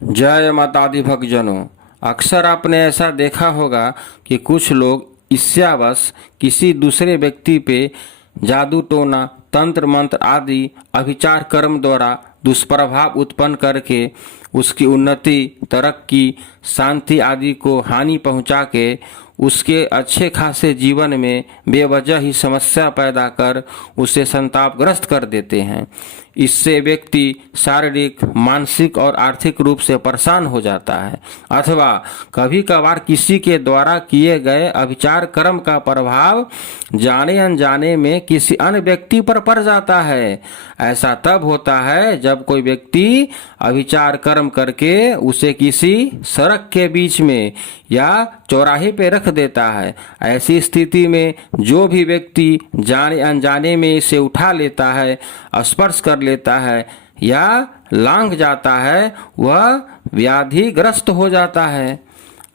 जय माता दी भक्तजनों। अक्सर आपने ऐसा देखा होगा कि कुछ लोग ईर्ष्यावश किसी दूसरे व्यक्ति पे जादू टोना, तंत्र मंत्र आदि अभिचार कर्म द्वारा दुष्प्रभाव उत्पन्न करके उसकी उन्नति, तरक्की, शांति आदि को हानि पहुंचा के उसके अच्छे खासे जीवन में बेवजह ही समस्या पैदा कर उसे संतापग्रस्त कर देते हैं। इससे व्यक्ति शारीरिक, मानसिक और आर्थिक रूप से परेशान हो जाता है अथवा कभी कभार किसी के द्वारा किए गए अभिचार कर्म का प्रभाव जाने अनजाने में किसी अन्य व्यक्ति पर पड़ जाता है। ऐसा तब होता है जब कोई व्यक्ति अभिचार कर्म करके उसे किसी सड़क के बीच में या चौराहे पे रख देता है। ऐसी स्थिति में जो भी व्यक्ति जाने अनजाने में इसे उठा लेता है, स्पर्श कर लेता है या लांघ जाता है, वह व्याधिग्रस्त हो जाता है।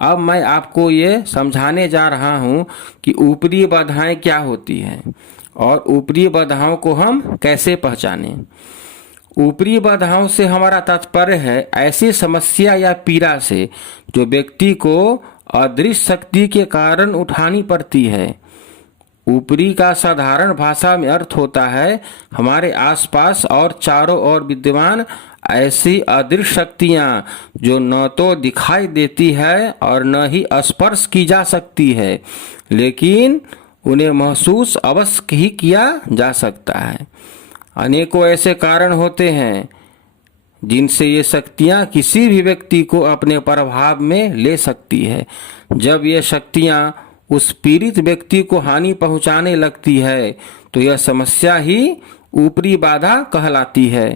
अब मैं आपको ये समझाने जा रहा हूँ कि ऊपरी बाधाएं क्या होती हैं और ऊपरी बाधाओं को हम कैसे पहचानें। ऊपरी बाधाओं से हमारा तात्पर्य है ऐसी समस्या या पीड़ा से जो व्यक्ति को अदृश्य शक्ति के कारण उठानी पड़ती है। ऊपरी का साधारण भाषा में अर्थ होता है हमारे आसपास और चारों ओर विद्यमान ऐसी अदृश्य शक्तियाँ जो न तो दिखाई देती है और न ही स्पर्श की जा सकती है, लेकिन उन्हें महसूस अवश्य ही किया जा सकता है। अनेकों ऐसे कारण होते हैं जिनसे ये शक्तियाँ किसी भी व्यक्ति को अपने प्रभाव में ले सकती है। जब ये शक्तियाँ उस पीड़ित व्यक्ति को हानि पहुंचाने लगती है तो यह समस्या ही ऊपरी बाधा कहलाती है।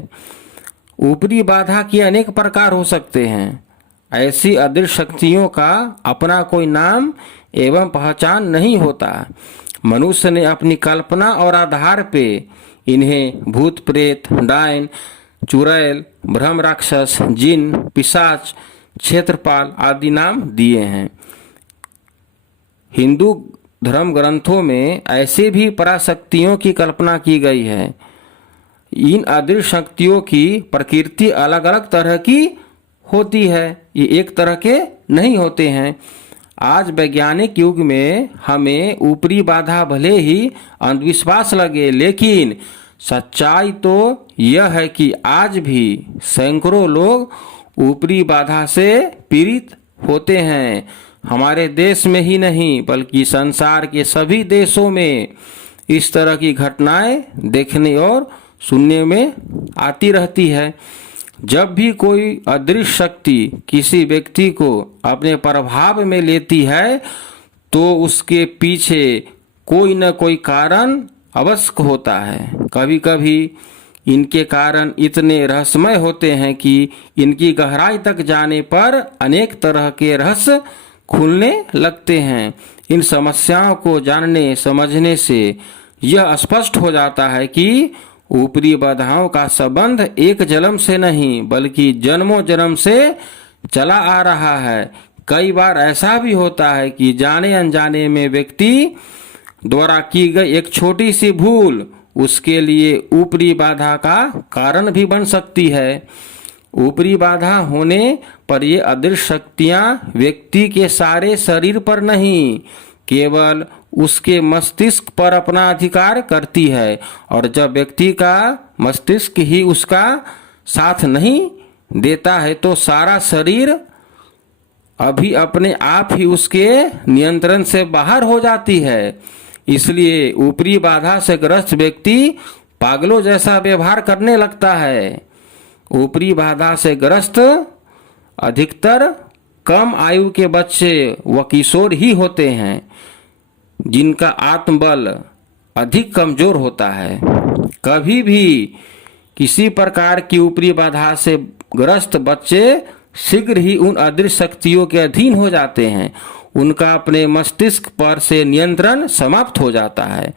ऊपरी बाधा के अनेक प्रकार हो सकते हैं। ऐसी अदृश्य शक्तियों का अपना कोई नाम एवं पहचान नहीं होता। मनुष्य ने अपनी कल्पना और आधार पे इन्हें भूत प्रेत, डायन, चुड़ैल, ब्रह्म राक्षस, जिन, पिशाच, क्षेत्रपाल आदि नाम दिए हैं। हिंदू धर्म ग्रंथों में ऐसे भी पराशक्तियों की कल्पना की गई है। इन अदृश्य शक्तियों की प्रकृति अलग अलग तरह की होती है, ये एक तरह के नहीं होते हैं। आज वैज्ञानिक युग में हमें ऊपरी बाधा भले ही अंधविश्वास लगे, लेकिन सच्चाई तो यह है कि आज भी सैकड़ों लोग ऊपरी बाधा से पीड़ित होते हैं। हमारे देश में ही नहीं बल्कि संसार के सभी देशों में इस तरह की घटनाएं देखने और सुनने में आती रहती है। जब भी कोई अदृश्य शक्ति किसी व्यक्ति को अपने प्रभाव में लेती है तो उसके पीछे कोई न कोई कारण अवश्य होता है। कभी कभी इनके कारण इतने रहस्यमय होते हैं कि इनकी गहराई तक जाने पर अनेक तरह के रहस्य खुलने लगते हैं। इन समस्याओं को जानने समझने से यह स्पष्ट हो जाता है कि ऊपरी बाधाओं का संबंध एक जन्म से नहीं बल्कि जन्मों जन्म से चला आ रहा है। कई बार ऐसा भी होता है कि जाने अनजाने में व्यक्ति द्वारा की गई एक छोटी सी भूल उसके लिए ऊपरी बाधा का कारण भी बन सकती है। ऊपरी बाधा होने पर ये अदृश्य शक्तियाँ व्यक्ति के सारे शरीर पर नहीं, केवल उसके मस्तिष्क पर अपना अधिकार करती है। और जब व्यक्ति का मस्तिष्क ही उसका साथ नहीं देता है तो सारा शरीर अभी अपने आप ही उसके नियंत्रण से बाहर हो जाती है। इसलिए ऊपरी बाधा से ग्रस्त व्यक्ति पागलों जैसा व्यवहार करने लगता है। ऊपरी बाधा से ग्रस्त अधिकतर कम आयु के बच्चे व किशोर ही होते हैं जिनका आत्मबल अधिक कमजोर होता है। कभी भी किसी प्रकार की ऊपरी बाधा से ग्रस्त बच्चे शीघ्र ही उन अदृश्य शक्तियों के अधीन हो जाते हैं। उनका अपने मस्तिष्क पर से नियंत्रण समाप्त हो जाता है।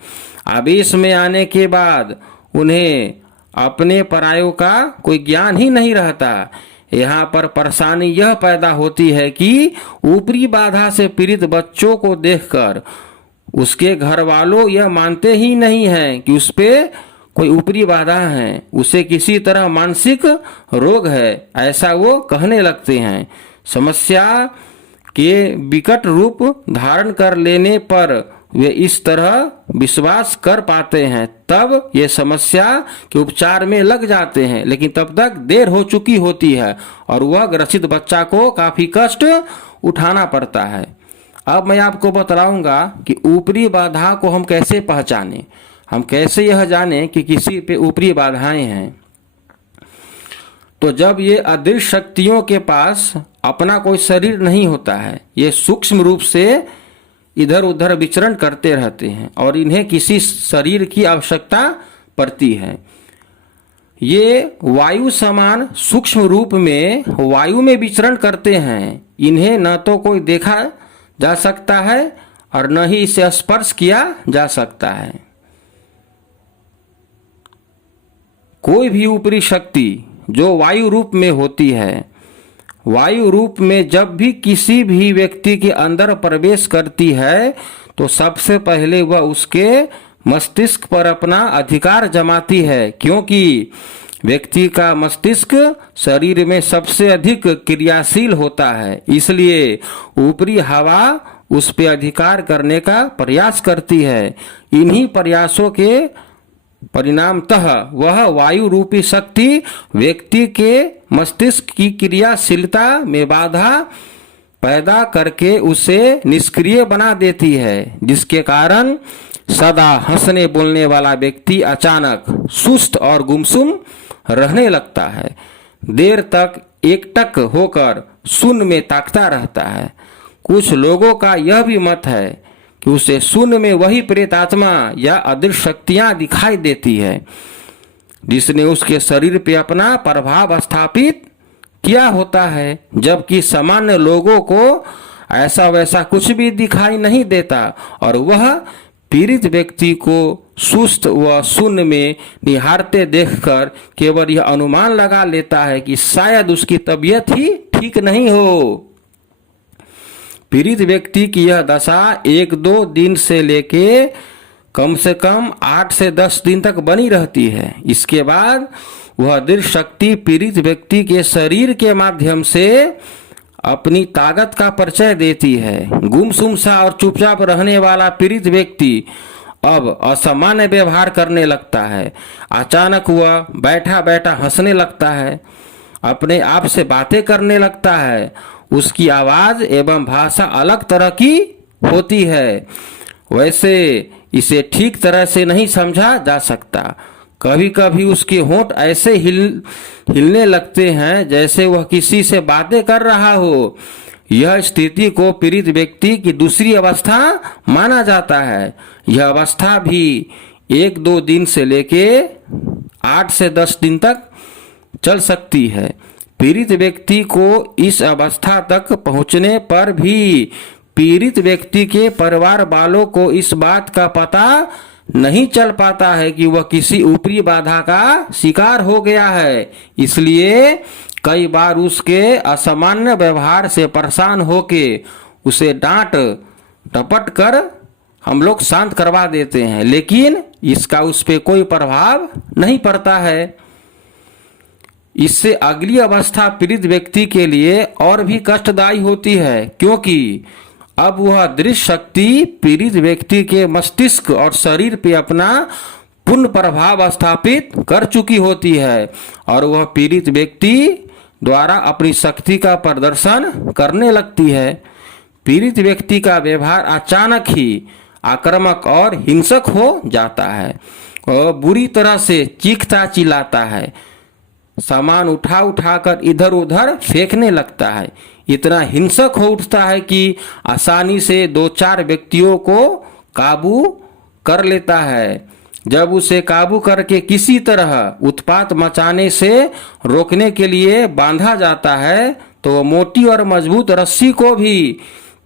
आवेश में आने के बाद उन्हें अपने परायों का कोई ज्ञान ही नहीं रहता। यहाँ पर परेशानी यह पैदा होती है कि ऊपरी बाधा से पीड़ित बच्चों को देखकर उसके घर वालों यह मानते ही नहीं हैं कि उस पे कोई ऊपरी बाधा है, उसे किसी तरह मानसिक रोग है, ऐसा वो कहने लगते हैं। समस्या के विकट रूप धारण कर लेने पर वे इस तरह विश्वास कर पाते हैं, तब ये समस्या के उपचार में लग जाते हैं, लेकिन तब तक देर हो चुकी होती है और वह ग्रसित बच्चा को काफी कष्ट उठाना पड़ता है। अब मैं आपको बतलाऊंगा कि ऊपरी बाधा को हम कैसे पहचानें, हम कैसे यह जानें कि किसी पे ऊपरी बाधाएं हैं। तो जब ये अदृश्य शक्तियों के पास अपना कोई शरीर नहीं होता है, ये सूक्ष्म रूप से इधर उधर विचरण करते रहते हैं और इन्हें किसी शरीर की आवश्यकता पड़ती है। ये वायु समान सूक्ष्म रूप में वायु में विचरण करते हैं। इन्हें न तो कोई देखा जा सकता है और न ही इसे स्पर्श किया जा सकता है। कोई भी ऊपरी शक्ति जो वायु रूप में होती है, वायु रूप में जब भी किसी भी व्यक्ति के अंदर प्रवेश करती है तो सबसे पहले वह उसके मस्तिष्क पर अपना अधिकार जमाती है, क्योंकि व्यक्ति का मस्तिष्क शरीर में सबसे अधिक क्रियाशील होता है। इसलिए ऊपरी हवा उस पर अधिकार करने का प्रयास करती है। इन्हीं प्रयासों के परिणामतः वह वायु रूपी शक्ति व्यक्ति के मस्तिष्क की क्रियाशीलता में बाधा पैदा करके उसे निष्क्रिय बना देती है, जिसके कारण सदा हंसने बोलने वाला व्यक्ति अचानक सुस्त और गुमसुम रहने लगता है। देर तक एकटक होकर शून्य में ताकता रहता है। कुछ लोगों का यह भी मत है कि उसे शून्य में वही प्रेतात्मा या अदृश्य शक्तियां दिखाई देती है जिसने उसके शरीर पे अपना प्रभाव स्थापित किया होता है, जबकि सामान्य लोगों को ऐसा वैसा कुछ भी दिखाई नहीं देता और वह पीड़ित व्यक्ति को सुस्त व शून्य में निहारते देखकर केवल यह अनुमान लगा लेता है कि शायद उसकी तबीयत ही ठीक नहीं हो। पीड़ित व्यक्ति की यह दशा 1-2 दिन से लेके कम से कम 8 से 10 दिन तक बनी रहती है। इसके बाद वह अदृश्य शक्ति पीड़ित व्यक्ति के शरीर के माध्यम से अपनी ताकत का परिचय देती है। गुमसुम सा और चुपचाप रहने वाला पीड़ित व्यक्ति अब असामान्य व्यवहार करने लगता है। अचानक वह बैठा बैठा हंसने लगता है, अपने आप से बातें करने लगता है। उसकी आवाज एवं भाषा अलग तरह की होती है। वैसे इसे ठीक तरह से नहीं समझा जा सकता। कभी कभी उसके होंठ ऐसे हिलने लगते हैं जैसे वह किसी से बातें कर रहा हो। यह स्थिति को पीड़ित व्यक्ति की दूसरी अवस्था माना जाता है। यह अवस्था भी 1-2 दिन से लेके 8 से 10 दिन तक चल सकती है। पीड़ित व्यक्ति को इस अवस्था तक पहुंचने पर भी पीड़ित व्यक्ति के परिवार वालों को इस बात का पता नहीं चल पाता है कि वह किसी ऊपरी बाधा का शिकार हो गया है। इसलिए कई बार उसके असामान्य व्यवहार से परेशान होके उसे डांट डपट कर हम लोग शांत करवा देते हैं, लेकिन इसका उस पर कोई प्रभाव नहीं पड़ता है। इससे अगली अवस्था पीड़ित व्यक्ति के लिए और भी कष्टदायी होती है, क्योंकि अब वह दृश्य शक्ति पीड़ित व्यक्ति के मस्तिष्क और शरीर पे अपना पूर्ण प्रभाव स्थापित कर चुकी होती है और वह पीड़ित व्यक्ति द्वारा अपनी शक्ति का प्रदर्शन करने लगती है। पीड़ित व्यक्ति का व्यवहार अचानक ही आक्रामक और हिंसक हो जाता है और बुरी तरह से चीखता चिल्लाता है, सामान उठा उठाकर इधर उधर फेंकने लगता है। इतना हिंसक हो उठता है कि आसानी से 2-4 व्यक्तियों को काबू कर लेता है। जब उसे काबू करके किसी तरह उत्पात मचाने से रोकने के लिए बांधा जाता है तो वह मोटी और मजबूत रस्सी को भी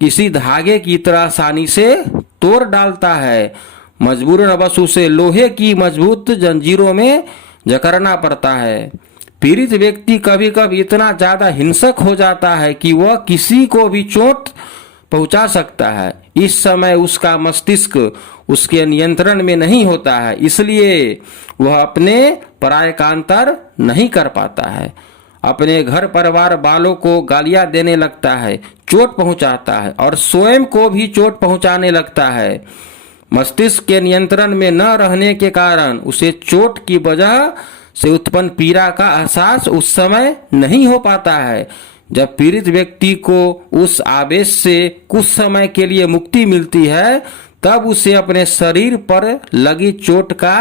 किसी धागे की तरह आसानी से तोड़ डालता है। मजबूरन बस उसे लोहे की मजबूत जंजीरों में जकड़ना पड़ता है। पीड़ित व्यक्ति कभी कभी इतना ज्यादा हिंसक हो जाता है कि वह किसी को भी चोट पहुंचा सकता है। इस समय उसका मस्तिष्क उसके नियंत्रण में नहीं होता है, इसलिए वह अपने पराय का अंतर नहीं कर पाता है। अपने घर परिवार वालों को गालियां देने लगता है, चोट पहुंचाता है और स्वयं को भी चोट पहुंचाने लगता है। मस्तिष्क के नियंत्रण में न रहने के कारण उसे चोट की वजह से उत्पन्न पीड़ा का एहसास उस समय नहीं हो पाता है। जब पीड़ित व्यक्ति को उस आवेश से कुछ समय के लिए मुक्ति मिलती है, तब उसे अपने शरीर पर लगी चोट का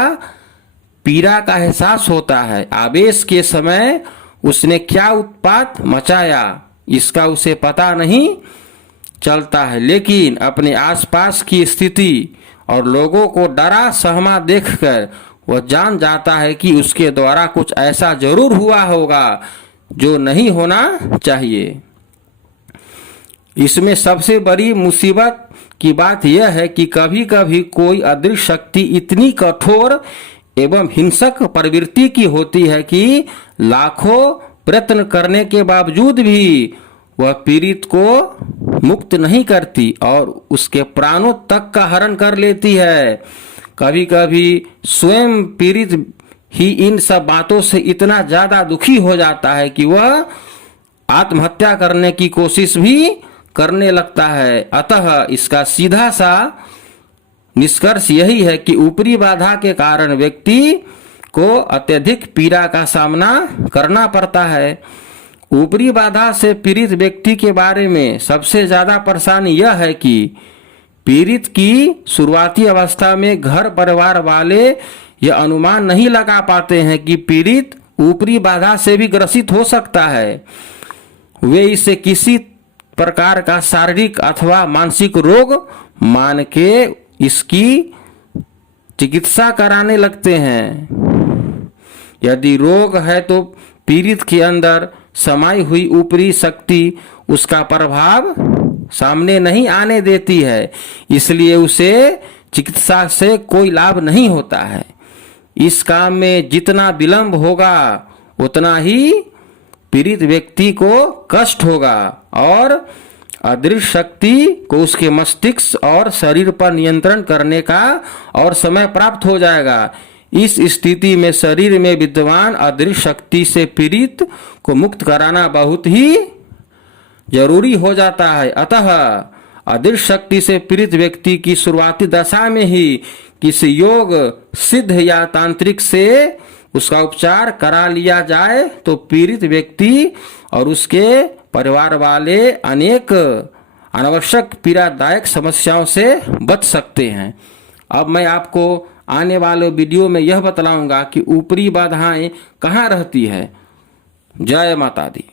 पीड़ा का एहसास होता है। आवेश के समय उसने क्या उत्पात मचाया इसका उसे पता नहीं चलता है, लेकिन अपने आसपास की स्थिति और लोगों को डरा सहमा देखकर वह जान जाता है कि उसके द्वारा कुछ ऐसा जरूर हुआ होगा जो नहीं होना चाहिए। इसमें सबसे बड़ी मुसीबत की बात यह है कि कभी कभी कोई अदृश्य शक्ति इतनी कठोर एवं हिंसक प्रवृत्ति की होती है कि लाखों प्रयत्न करने के बावजूद भी वह पीड़ित को मुक्त नहीं करती और उसके प्राणों तक का हरण कर लेती है। कभी कभी स्वयं पीड़ित ही इन सब बातों से इतना ज्यादा दुखी हो जाता है कि वह आत्महत्या करने की कोशिश भी करने लगता है। अतः इसका सीधा सा निष्कर्ष यही है कि ऊपरी बाधा के कारण व्यक्ति को अत्यधिक पीड़ा का सामना करना पड़ता है। ऊपरी बाधा से पीड़ित व्यक्ति के बारे में सबसे ज्यादा परेशानी यह है कि पीड़ित की शुरुआती अवस्था में घर परिवार वाले यह अनुमान नहीं लगा पाते हैं कि पीड़ित ऊपरी बाधा से भी ग्रसित हो सकता है। वे इसे किसी प्रकार का शारीरिक अथवा मानसिक रोग मान के इसकी चिकित्सा कराने लगते हैं। यदि रोग है तो पीड़ित के अंदर समाई हुई ऊपरी शक्ति उसका प्रभाव सामने नहीं आने देती है, इसलिए उसे चिकित्सा से कोई लाभ नहीं होता है। इस काम में जितना विलंब होगा उतना ही पीड़ित व्यक्ति को कष्ट होगा और अदृश्य शक्ति को उसके मस्तिष्क और शरीर पर नियंत्रण करने का और समय प्राप्त हो जाएगा। इस स्थिति में शरीर में विद्यमान अदृश्य शक्ति से पीड़ित को मुक्त कराना बहुत ही जरूरी हो जाता है। अतः अदृश्य शक्ति से पीड़ित व्यक्ति की शुरुआती दशा में ही किसी योग सिद्ध या तांत्रिक से उसका उपचार करा लिया जाए तो पीड़ित व्यक्ति और उसके परिवार वाले अनेक अनावश्यक पीड़ादायक समस्याओं से बच सकते हैं। अब मैं आपको आने वाले वीडियो में यह बतलाऊंगा कि ऊपरी बाधाएं कहाँ रहती है। जय माता दी।